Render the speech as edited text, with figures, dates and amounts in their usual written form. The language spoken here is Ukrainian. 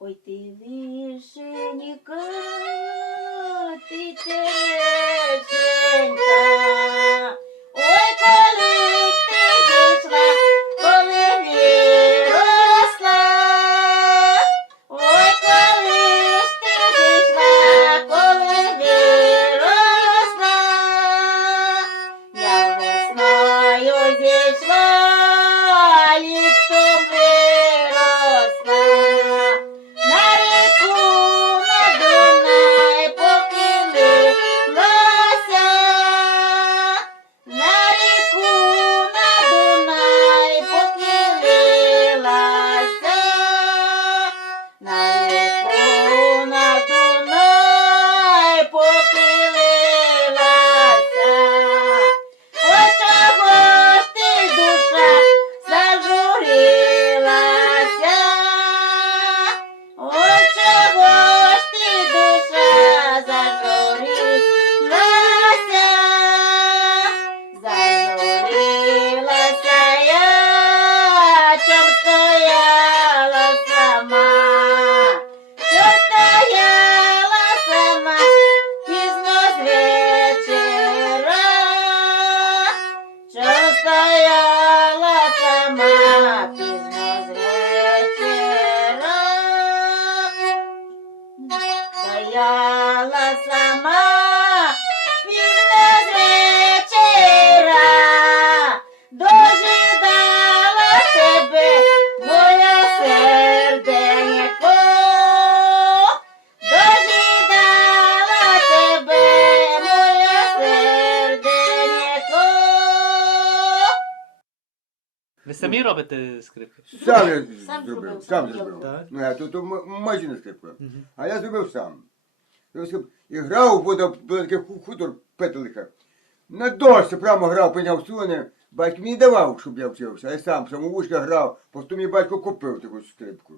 Ой ти вишенька, ти черешенька, ой коли ж ти зійшла, коли виросла, ой коли ж ти зійшла, коли виросла, я весною зійшла, літом виросла. На ріку, на Дунай похилилася, на ріку, на Дунай похилилася, на ріку, на Дунай похилилася. Ой, чого ж ти, душа, зажурилася? Ой, чого ж ти, душа, зажурилася? Зажурилася я, чом стояла сама, чом стояла сама, пізно з вечора, чом стояла сама, пізно з вечора. Стояла сама, пізно з вечора, дожидала тебе, моя серденько, дожидала тебе, моя серденько. Ви самі робите скрипки? Сам я Сам зробив, зробив, сам сам зробив. Так. Ну, я тут машина скрипка. А я зробив сам. І грав, було такий хутор Петелиха. На дошці прямо грав, прийняв струни. Батько мені давав, щоб я вчився. Я сам самоучка грав. Потім мені батько купив таку скрипку.